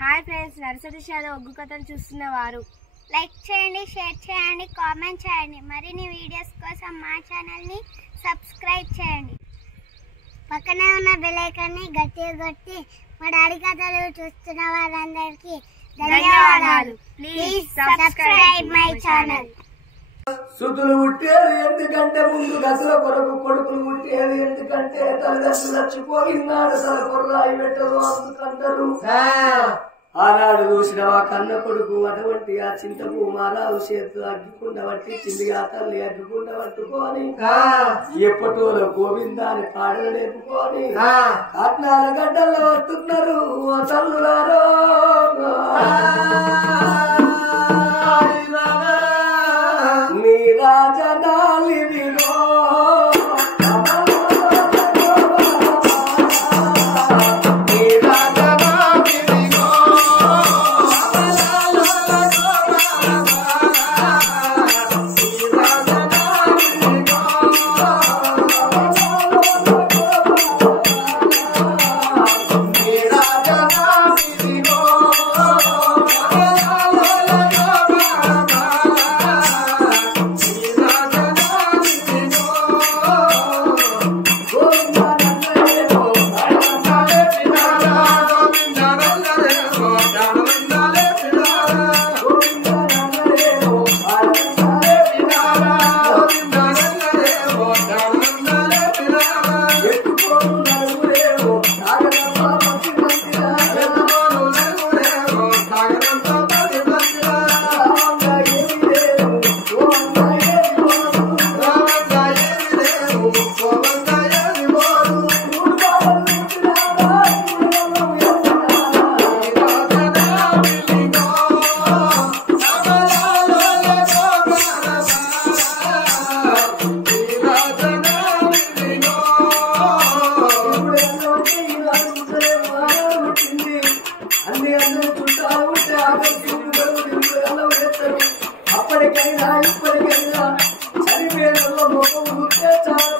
Hi friends, nursery shallow ఒగ్గు కథలు చూస్తున్నవారు like చేయండి, share చేయండి, కామెంట్ చేయండి. మరిన్ని వీడియోస్ కోసం మా ఛానల్ని సబ్స్క్రైబ్ చేయండి. పక్కనే ఉన్న బెల్ ఐకాన్ని గట్టిగా కొట్టి మా డాడీ కథలు చూస్తున్న వారందరికీ ధన్యవాదాలు. Please subscribe my channel. సుతులు పుట్టేది ఎందుకంటే ముందు గసల కొరకు, కొడుకులు పుట్టేది ఎందుకంటే తల్లిదండ్రులు చచ్చిపోయినాడు తల కొర్రాయి పెట్టదు అందుకంటారు. ఆనాడు చూసిన ఆ కన్న కొడుకు అటువంటి ఆ చింతపు మారావు చేతు అగ్గికుండా పట్టించింది. ఆ తల్లి అగ్గికుండా పట్టుకొని ఎప్పటోలో గోవిందాన్ని పాడలు లేపుకొని కాట్నాల గడ్డల్లో వస్తున్నారు తల్లులారో. నీ రాజనాలి విరో అప్పటికైనా ఇప్పటికైనా చనిపోయిన ముఖం ముట్టే చాలు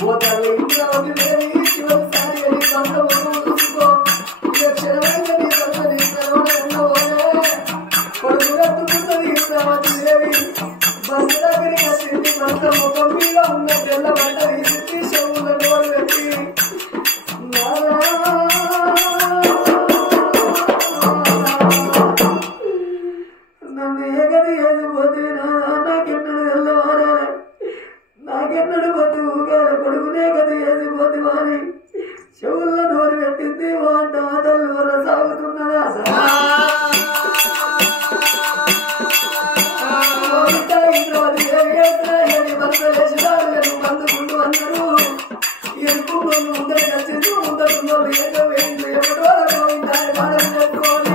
పోతాడు ఇంట్లో చివరిసారి చూసుకో ఇక క్షణమైన కొడుకున్నది దేవి బస్సు దగ్గరికి వచ్చింది. భర్త ముఖం మీద ఉన్న తెల్ల బట్ట తీసి చెవుల నోరు పెట్టి నన్ను ఏగది ఏదిపోతే నాకెన్నడు వెళ్ళవారా, నాకెన్నడు పోతే ఊగాల కొడుకునే గది ఏదిపోతే వారి చెవుల నోరు పెట్టింది. వాట ఆటలు వల్ల సాగుతున్నదా బంధుకుంటూ అందరూ ఎరుకులు ముందర కలిసి ముందరులో ఎప్పుడో దాని బాధలు చెప్పుకోవాలి.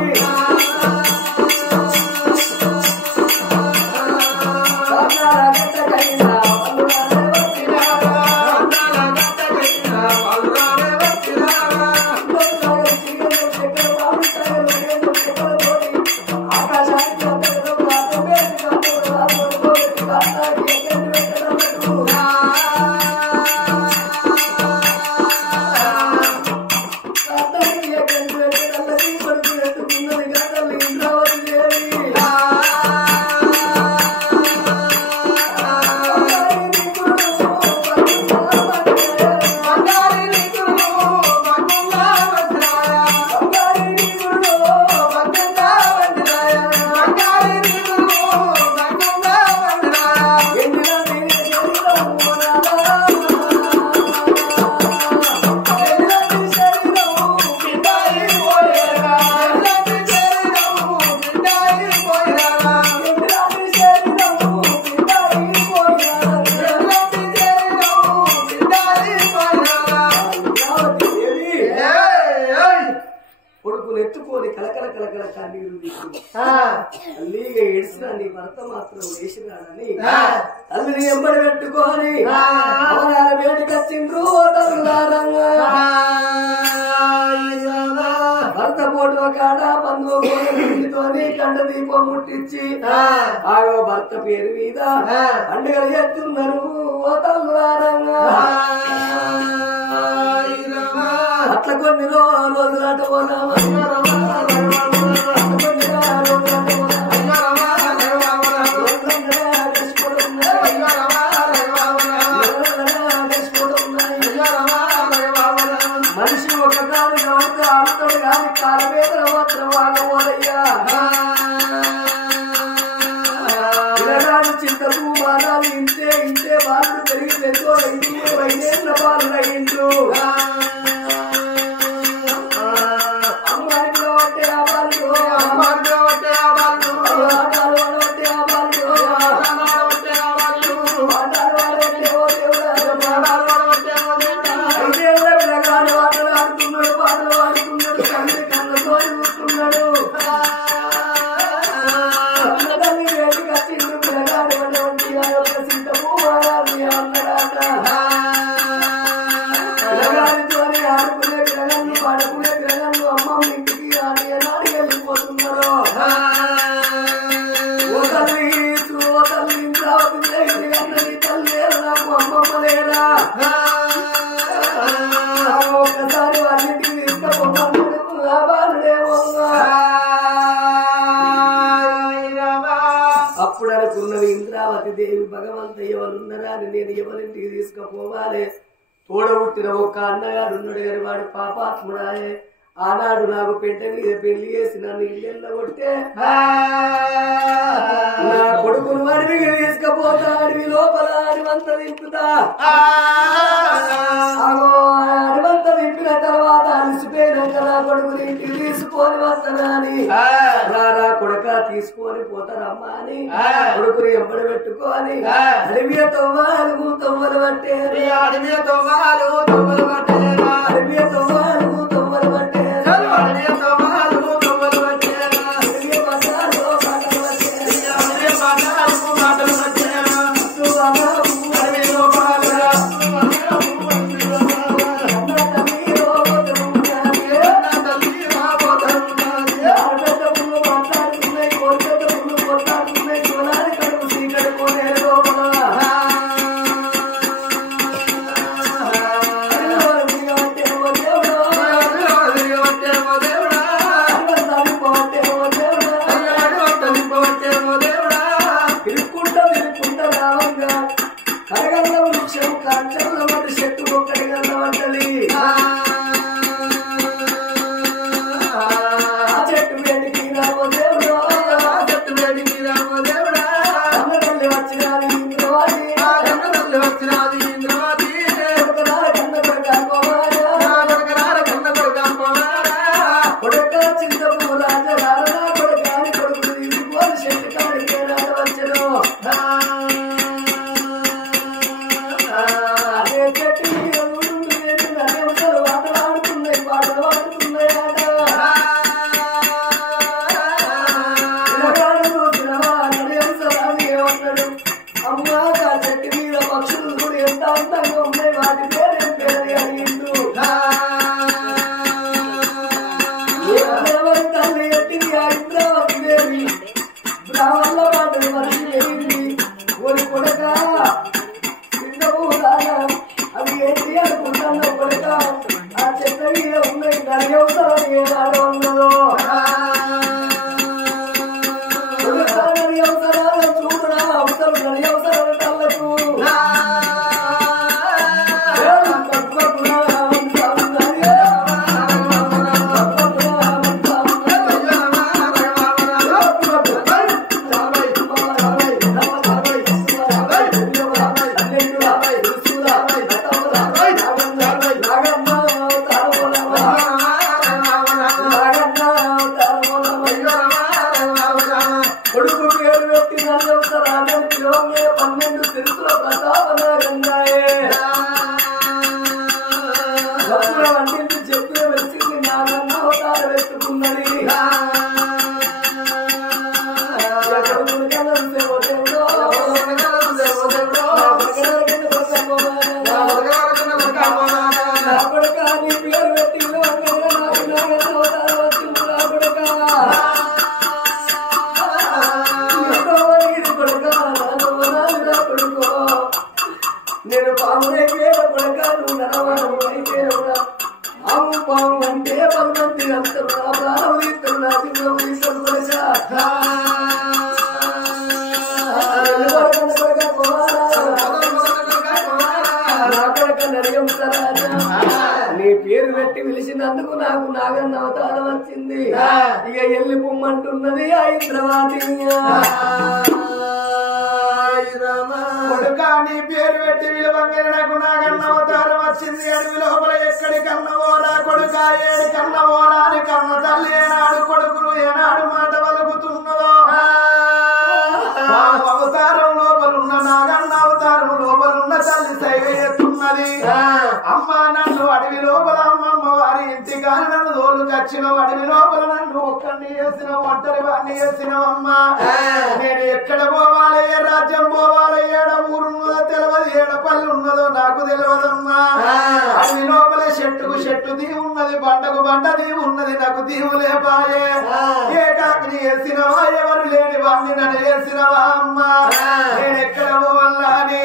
ఎత్తుకొని కలకల కలకల కన్నీరు తల్లిగా ఏడ్చినండి. భర్త మాత్రం వేసినాడని తల్లిని ఎంబడి పెట్టుకొని అవనాల వేడికొచ్చిండ్రు తల్లులారంగా. భర్త భర్త పోటు కాడ పందుతోని కండ దీపం ముట్టించి ఆగో భర్త పేరు మీద పండుగలు చేస్తున్నారు ఓ తల్లులారంగా అట్లా కొన్ని రోజులాట మనిషి ఒకదాని కాబట్టి ఆడతాడు కానీ కాలవేదన మాత్రం వాళ్ళయ్యా పిల్లగాడు చింతకు మానాలు ఇంతే ఇంతే వాళ్ళు పెరిగి పెద్దో ఐదేళ్ల వాళ్ళు అయ్యిండ్రు అమ్మాయిలో పట్టే ఆ వాళ్ళు ఆటాలు వాడబట్టే ఆ వాళ్ళు ఆటాలు వాడబట్టే ఓ ఐదేళ్ల పిల్లగాడు ఆటలు ఆడుతున్నాడు పాటలు ఆడుతున్నాడు కళ్ళు కళ్ళతో చూస్తున్నాడు తల్లి వేడికి వచ్చిండు పిల్లగాడు వంటి చింతపు మానాలు అన్నాడాట పిల్లగాడితోనే ఆడుకునే పిల్లగాళ్ళు పాడుకునే పిల్లగాళ్ళు అమ్మమ్మ ఇంటికి ఆడి వెళ్ళిపోతున్నారు ఓ తల్లి ఓ తల్లి ఇంద్రావతి తల్లి నాకు అమ్మమ్మ లేరా ఒకసారి వాళ్ళింటికి తీసుకుపోతాడు అప్పుడు అనుకున్నది ఇంద్రావతి దేవి భగవంత ఎవరున్నారా అని నేను ఎవరింటికి తీసుకుపోవాలి తోడబుట్టిన ఒక్క అన్నగారు ఉన్నాడు గారి వాడు పాపాత్ముడాయే ఆనాడు నాకు పెంట మీద పెళ్లి చేసి నన్ను ఇల్లెల్ల కొట్టే నా కొడుకును అడవికి తీసుకుపోతా అడవి లోపల అడివంత దింపుతా అడివంత దింపిన తర్వాత అలసిపోయినాక నా కొడుకుని ఇంటికి తీసుకొని వస్తానని రారా కొడుక తీసుకొని పోతారమ్మా అని కొడుకుని ఎంబడి పెట్టుకొని అడవియ తొవ్వలు పట్టే అడవియ తొవ్వలు పట్టే అడవియ తొవ్వలు పట్టే నేను పామునైతే కొడక నువ్వు నరవాడు అయితే ఆవు పాము అంటే 10 మంది అందరూ నా ప్రాణం తీస్తారు నా సింహం తీస్తారు కొడక నా కొడక నడియం సరాజా నీ పేరు పెట్టి పిలిచినందుకు నాకు నాగన్న అవతారం వచ్చింది ఇక ఎల్లి పొమ్మంటున్నది హైదరాబాద్ కొడుక నీ పేరు పెట్టి విలువంగా నాకు నాగన్న అవతారం వచ్చింది అడవి లోపల ఎక్కడి కన్నవోరా కొడుక ఏడు కన్నవోరా అని కన్న తల్లి ఏనాడు కొడుకులు ఏనాడు మాట వలుకుతున్నదో అవతారం లోపలున్న నాగన్న అవతారం లోపలున్న తల్లి సైగ ఎత్తున్నది అమ్మ నన్ను అడవి లోపల అమ్మమ్మ వారి ఇంటి కానీ నన్ను తోలుకొచ్చినావు అడవి లోపల నన్ను ఒక్కడిని వేసినావు ఒంటరి వాడిని వేసినావమ్మ నేను ఎక్కడ పోవాలి ఏ రాజ్యం పోవాలి ఏడ ఊరున్నదో తెలియదు ఏడ పల్లి ఉన్నదో నాకు తెలియదమ్మా అడవి లోపల చెట్టుకు చెట్టు దీవు ఉన్నది బండకు బండ దీవు ఉన్నది నాకు దీవులే పాయే ఏ కాకిని వేసినవా ఎవరు లేని వాడిని నన్ను వేసినవా అమ్మా నేను ఎక్కడ పోవాలా అని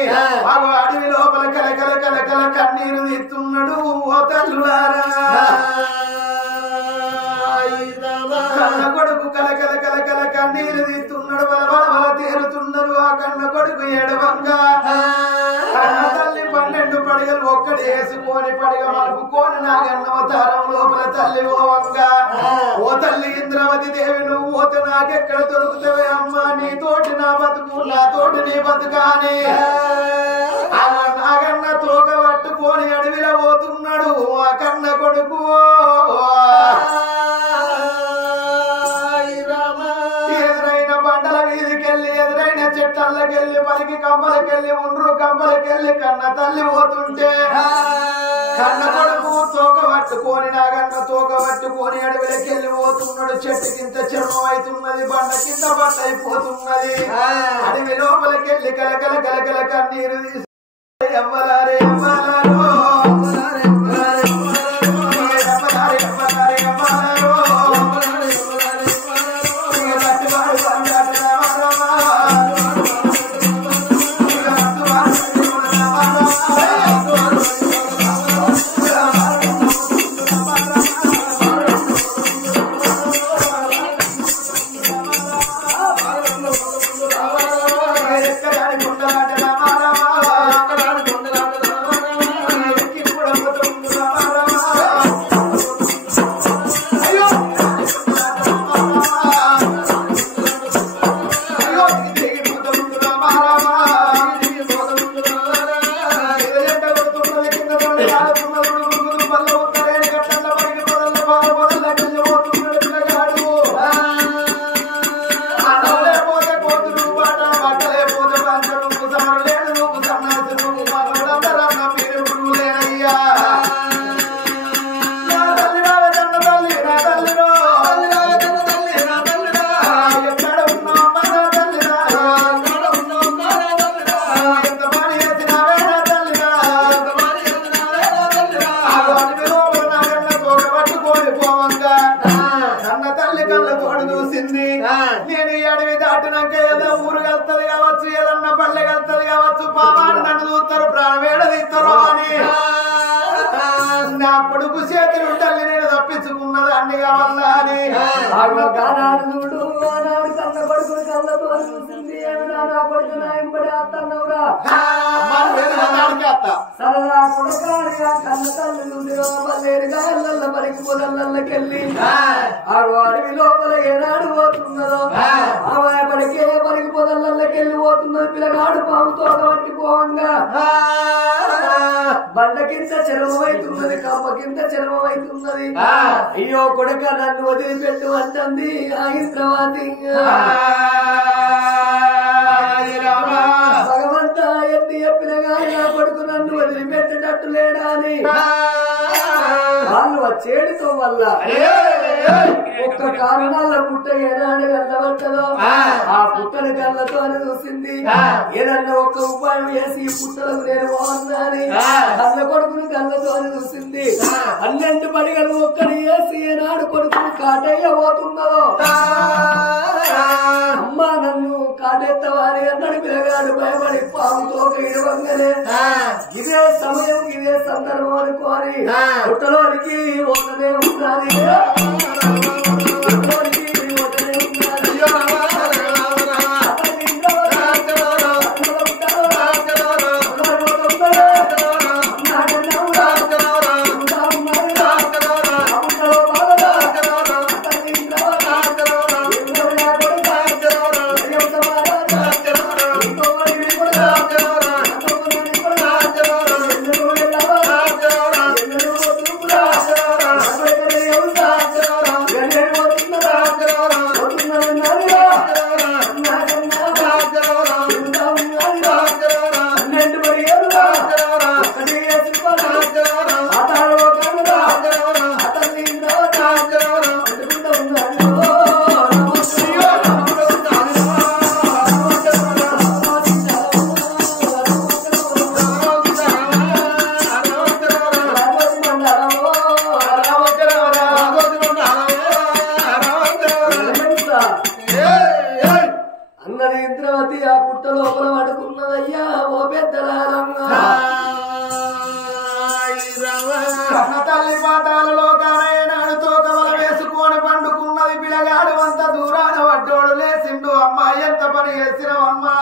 అడవి లోపల కలకల కలకల కన్నీరు తీస్తున్నాడు ఓ తల్లులారా కన్న కొడుకు కలకల కలకల కన్నీరు తీస్తున్నాడు బలబల తీరుతున్నారు ఆ కన్న కొడుకు ఏడవంగా కన్న తల్లి 12 పడిగలు ఒక్కటి వేసుకొని పడిగ మలుపుకొని నాగన్న అవతారం లోపల తల్లి ఓవంగా ఓ తల్లి ఇంద్రవతి దేవి నువ్వు పోతే నాకెక్కడ దొరుకుతావే అమ్మా నీతోటి నా బతుకు నాతోటి నీ బతుకాని నాగన్న తోక పట్టుకొని అడవిలో పోతున్నాడు ఆ కన్న కొడుకు ఎదురైన బండల వీధికెళ్ళి ఎదురైన చెట్లకెళ్ళి పలికి కంపలకెళ్ళి ఉండ్రు కంపలకెళ్ళి కన్న తల్లి పోతుంటే కన్న కొడుకు తోక పట్టుకొని నాగన్న తోక పట్టుకొని అడవిలోకెళ్ళి పోతున్నాడు చెట్టు కింద చర్మం అవుతున్నది బండ కింద బండ అయిపోతున్నది అడవి లోపలికెళ్ళి కలకల కలకల కన్నీరు తీసి అమ్మలారే అమ్మలారో నేను ఈ అడవి దాటినాక ఏదో ఊరు కలుతుంది కావచ్చు ఏదన్నా పల్లె కలుతుంది కావచ్చు పాపాన్ని నన్ను చూస్తారు ప్రాణవేడ తీస్తారు అని నా కొడుకు చేతులు తల్లి నేను తప్పించుకున్నది అన్ని కావాలా అని చూడు ఆనాడు కన్న కొడుకు కళ్ళతో చూసింది ఏమిరా నా కొడుకు నాయంబడి అత్తన్నవురా సరదా కొడుకాడిగా కన్న తల్లి చూసిరా పల్లేరుగా ఎల్లల్ల పరికి పొదల్లకెళ్ళి ఆ అడవి లోపల ఏనాడు పోతున్నదో ఆమె పడికే పరికి పొదల్లకెళ్ళి పోతున్నది పిల్లగాడు పాముతో పట్టి పోవంగా బండ కింద చర్మమైతున్నది కప్ప కింద చర్మమైతున్నది అయ్యో కొడుక నన్ను వదిలిపెట్టు అంటుంది హైదరాబాద్ భగవంతా ఎత్తి చెప్పినగా నా కొడుకు నన్ను వదిలిపెట్టేటట్టు లేడా అని వాళ్ళు వచ్చేడుతో వల్ల ఒక్క కారణాల పుట్ట ఏనాడు గల్లబట్టదో ఆ పుట్టని గల్లతో అని చూసింది ఏదన్నా ఒక్క ఉపాయం వేసి ఈ పుట్టలకు నేను బాగున్నా అని కళ్ళ కొడుకును గల్లతో అని చూసింది 12 పడిగలు ఒక్కడి వేసి ఏనాడు కొడుకును కాటయ్య పోతున్నదో అమ్మా నన్ను కాటెత్తవారి అన్నాడు పిల్లగాడు భయపడి పాముతో ఇరవంగలే ఇదే సమయం ఇదే సందర్భం అనుకోని పుట్టలోనికి ఒకనే ఉన్నది అన్నది ఇంద్రవతి ఆ పుట్ట లోపల పడుకున్నదయ్యా ఓ పెద్దలారమ్మ తల్లి పాతాలలో కానయ్యనాడు తోకవల వేసుకొని పండుకున్నది పిల్లగాడు అంత దూరాన వడ్డోడు లేసిండు అమ్మాయి ఎంత పని చేసినవమ్మా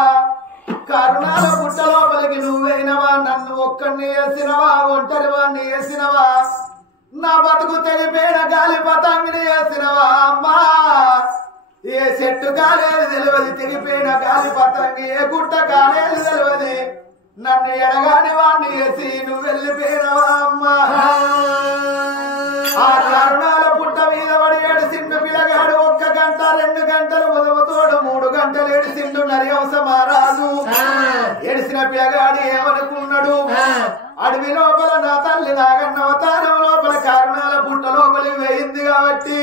కరుణాల పుట్ట లోపలికి నువ్వైనవా నన్ను ఒక్కడిని వేసినవా ఒంటరి వాడిని వేసినవా నా బతుకు తెగిపోయిన గాలి పతంగిని వేసినవా అమ్మా ఏ చెట్టు కాలేదు తెలియదు తెగిపోయిన గాలి పతంగి ఏ గుట్ట కాలేదు తెలియదు నన్ను ఎడగాని వాడిని వేసి నువ్వు వెళ్ళిపోయినవా అమ్మా ఆ కరుణాల పుట్ట మీద పడి ఏడిసిండు పిల్లగాడు 1 గంట 2 గంటలు ఉదవతోడు 3 గంటలు ఏడిసిండు నరివంశ మహారాజు ఏడిసిన పిల్లగాడు ఏమనుకున్నాడు అడవి లోపల నా తల్లి నాగన్న అవతారం లోపల కరుణాల పుట్ట లోపలి వేయింది కాబట్టి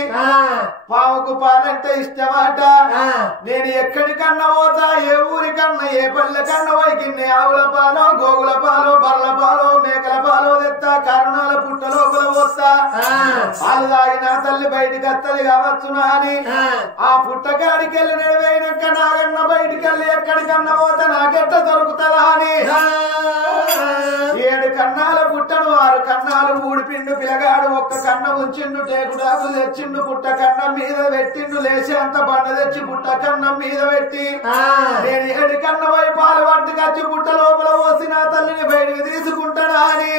పావుకు పాలంటే ఇష్టమాట నేను ఎక్కడికన్నా పోతా ఏ ఊరికన్నా ఏ పల్లెకన్నా పోయి ఆవుల పాలో గోగుల పాలో బర్ల పాలో మేకల పాలో తెత్తా కరుణాల పుట్ట లోపల పోతా పాలు తాగి నా తల్లి బయటికి వత్తది కావచ్చునా అని ఆ పుట్టకాడికి వెళ్ళి నెరవేయినాక నాగన్న బయటికి వెళ్ళి ఎక్కడికన్నా పోతా నాకెట్ట దొరుకుతుందా అని 7 కన్నాల పుట్టను 6 కన్నాలు ఊడిపిండు పిల్లగాడు 1 కన్న ఉంచిండు టేకుడాకు తెచ్చిండు పుట్ట కన్నం మీద పెట్టిండు లేచి అంత బండ తెచ్చి పుట్ట కన్నం మీద పెట్టి నేను 7 కన్న పోయి పాలు పట్టుకొచ్చి పుట్ట లోపల పోసి నా తల్లిని బయటికి తీసుకుంటాడా అని